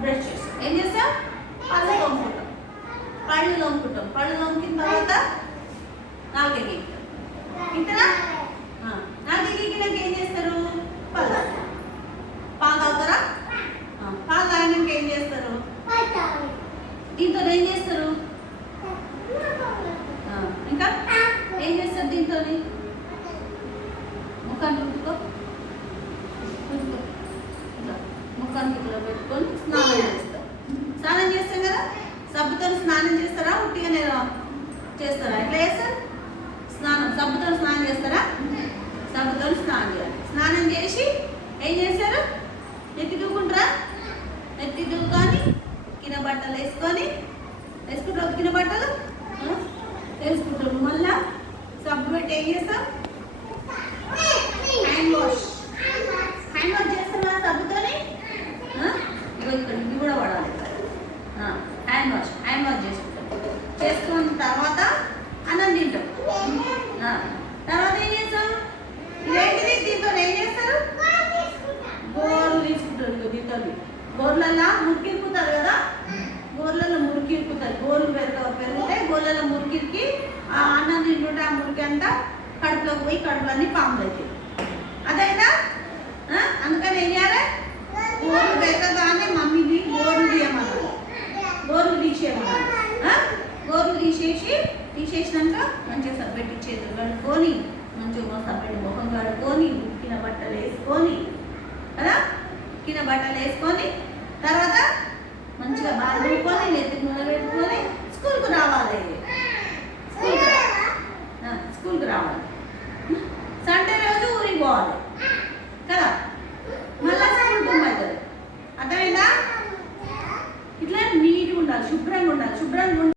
Brush చేస్తాం. ఏం చేస్తాం? పళ్ళు తోముకుంటాం. పళ్ళు తోముకిన తర్వాత నాలుగే గీకుతాం. ఇంతనా? నాలుగే గీకినాక ఏం చేస్తారు? పళ్ళు తాగుతారు. పాలు తాగుతారా? పాలు తాగినాక ఏం చేస్తారు? దీంతో ఏం చేస్తారు? ఇంకా ఏం చేస్తారు దీంతో? ముఖాన్ని రుద్దుకో, ముఖాన్ని ఇట్లా పెట్టుకొని స్నానం చేస్తాం. స్నానం చేస్తాం కదా, సబ్బుతో స్నానం చేస్తారా? ఉట్టిగానే చేస్తారా? ఎట్లా చేస్తారు? సబ్బుతో స్నానం చేస్తారా? సబ్బుతో స్నానం చేయాలి. స్నానం చేసి ఏం చేస్తారు? నెత్తి దూకుంటారా? నెత్తి దూకొని కింద బట్టలు వేసుకుంటారు. కింద బట్టలు వేసుకుంటారు. మళ్ళా సబ్బు పెట్టి ఏం చేస్తాం? హ్యాండ్ వాష్ చేస్తాం సబ్బుతోని. ఇది కూడా వాడాలి. హ్యాండ్ వాష్ చేసుకున్న తర్వాత అన్నం తింటాం. తర్వాత ఏం చేస్తాం? ఇదేంటిది? దీంతో ఏం చేస్తారు? గోర్లు తీసుకుంటారు. దీంతో గోర్లల్లో మురికి ఇరుకుతారు కదా, గోర్లలో మురికి ఇరుకుతారు. గోర్లు పెరిగితే గోర్లలో మురికిరికి ఆ అన్నం తింటుంటే ఆ మురికి అంతా కడుపులోకి పోయి కడుపులన్నీ పాములు అవుతాయి. అదైనా అందుకని ఏం చేయాలి? గోర్లు పెరగగానే మమ్మీని గోర్లు తీయమన్నారు. గోర్లు తీసేయమన్నారు. గోర్లు తీసేసినాక మంచిగా సబ్బెట్టి చేతులు కడుక్కొని, మంచిగా సబ్బెట్టి ముఖం కడుక్కొని, ఉక్కిన బట్టలు వేసుకొని కదా, ఉక్కిన బట్టలు వేసుకొని తర్వాత మంచిగా బాగా పెట్టుకొని నెత్తి నూనె పెట్టుకొని స్కూల్కి రావాలి. స్కూల్కి రావాలి. సండే రోజు ఊరికి పోవాలి కదా, మళ్ళా స్కూల్ అవుతుంది. అర్థమైందా? ఇట్లా నీట్గా ఉండాలి, శుభ్రంగా ఉండాలి.